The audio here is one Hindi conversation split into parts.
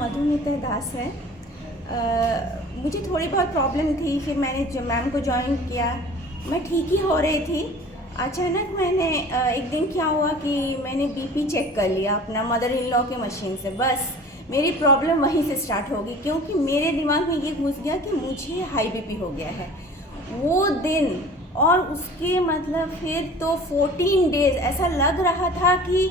मधुमिता दास है। मुझे थोड़ी बहुत प्रॉब्लम थी, फिर मैंने जब मैम को ज्वाइन किया मैं ठीक ही हो रही थी। अचानक मैंने एक दिन क्या हुआ कि मैंने बीपी चेक कर लिया अपना मदर इन लॉ के मशीन से। बस मेरी प्रॉब्लम वहीं से स्टार्ट होगी, क्योंकि मेरे दिमाग में ये घुस गया कि मुझे हाई बीपी हो गया है वो दिन। और उसके मतलब फिर तो 14 डेज़ ऐसा लग रहा था कि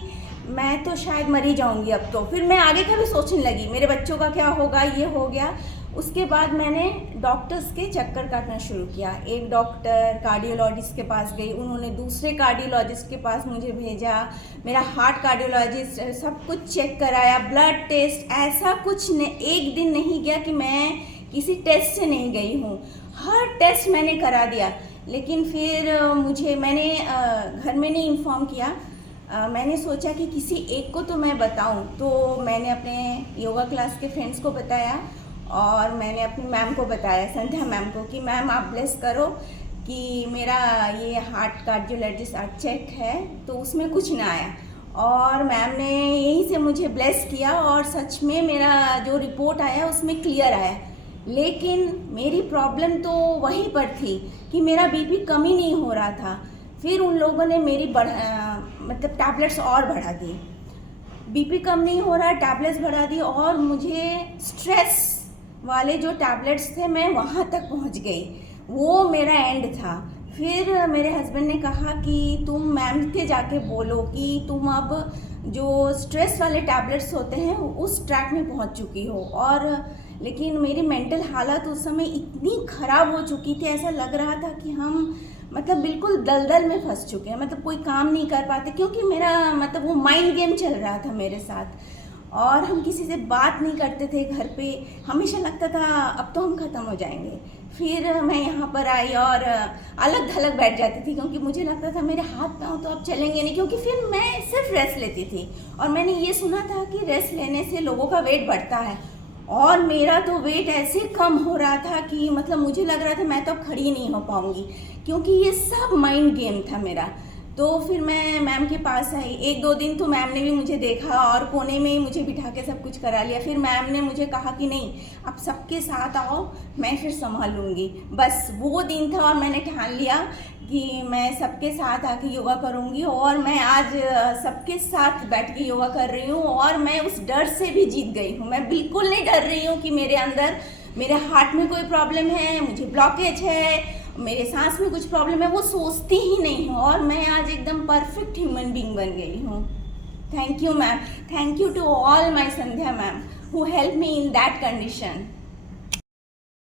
मैं तो शायद मरी जाऊंगी अब तो। फिर मैं आगे का भी सोचने लगी, मेरे बच्चों का क्या होगा, ये हो गया। उसके बाद मैंने डॉक्टर्स के चक्कर काटना शुरू किया। एक डॉक्टर कार्डियोलॉजिस्ट के पास गई, उन्होंने दूसरे कार्डियोलॉजिस्ट के पास मुझे भेजा, मेरा हार्ट कार्डियोलॉजिस्ट सब कुछ चेक कराया, ब्लड टेस्ट, ऐसा कुछ एक दिन नहीं गया कि मैं किसी टेस्ट से नहीं गई हूँ। हर टेस्ट मैंने करा दिया। लेकिन फिर मैंने घर में नहीं इन्फॉर्म किया। मैंने सोचा कि किसी एक को तो मैं बताऊं, तो मैंने अपने योगा क्लास के फ्रेंड्स को बताया और मैंने अपनी मैम को बताया, संध्या मैम को, कि मैम आप ब्लेस करो कि मेरा ये हार्ट कार्डियोलॉजिस्ट चेक है तो उसमें कुछ ना आया। और मैम ने यहीं से मुझे ब्लेस किया और सच में मेरा जो रिपोर्ट आया उसमें क्लियर आया। लेकिन मेरी प्रॉब्लम तो वहीं पर थी कि मेरा बीपी कम ही नहीं हो रहा था। फिर उन लोगों ने मेरी मतलब टैबलेट्स और बढ़ा दी। बीपी कम नहीं हो रहा, टैबलेट्स बढ़ा दी, और मुझे स्ट्रेस वाले जो टैबलेट्स थे मैं वहाँ तक पहुँच गई। वो मेरा एंड था। फिर मेरे हस्बैंड ने कहा कि तुम मैम के जाके बोलो कि तुम अब जो स्ट्रेस वाले टैबलेट्स होते हैं उस ट्रैक में पहुँच चुकी हो। और लेकिन मेरी मेंटल हालत उस समय इतनी ख़राब हो चुकी थी, ऐसा लग रहा था कि हम मतलब बिल्कुल दलदल में फंस चुके हैं, मतलब कोई काम नहीं कर पाते, क्योंकि मेरा मतलब वो माइंड गेम चल रहा था मेरे साथ। और हम किसी से बात नहीं करते थे घर पे, हमेशा लगता था अब तो हम ख़त्म हो जाएंगे। फिर मैं यहाँ पर आई और अलग थलग बैठ जाती थी, क्योंकि मुझे लगता था मेरे हाथ पाँव तो अब चलेंगे नहीं, क्योंकि फिर मैं सिर्फ रेस्ट लेती थी। और मैंने ये सुना था कि रेस्ट लेने से लोगों का वेट बढ़ता है, और मेरा तो वेट ऐसे कम हो रहा था कि मतलब मुझे लग रहा था मैं तो अब खड़ी नहीं हो पाऊँगी, क्योंकि ये सब माइंड गेम था मेरा। तो फिर मैं मैम के पास आई। 1-2 दिन तो मैम ने भी मुझे देखा और कोने में ही मुझे बिठा के सब कुछ करा लिया। फिर मैम ने मुझे कहा कि नहीं, अब सबके साथ आओ, मैं फिर संभाल लूँगी। बस वो दिन था और मैंने ठान लिया कि मैं सबके साथ आके योगा करूँगी। और मैं आज सबके साथ बैठ के योगा कर रही हूँ, और मैं उस डर से भी जीत गई हूँ। मैं बिल्कुल नहीं डर रही हूँ कि मेरे अंदर मेरे हार्ट में कोई प्रॉब्लम है, मुझे ब्लॉकेज है, मेरे सांस में कुछ प्रॉब्लम है, वो सोचती ही नहीं हूँ। और मैं आज एकदम परफेक्ट ह्यूमन बीइंग बन गई हूँ। Thank you ma'am, thank you to all my Sandhya ma'am who help me in that condition.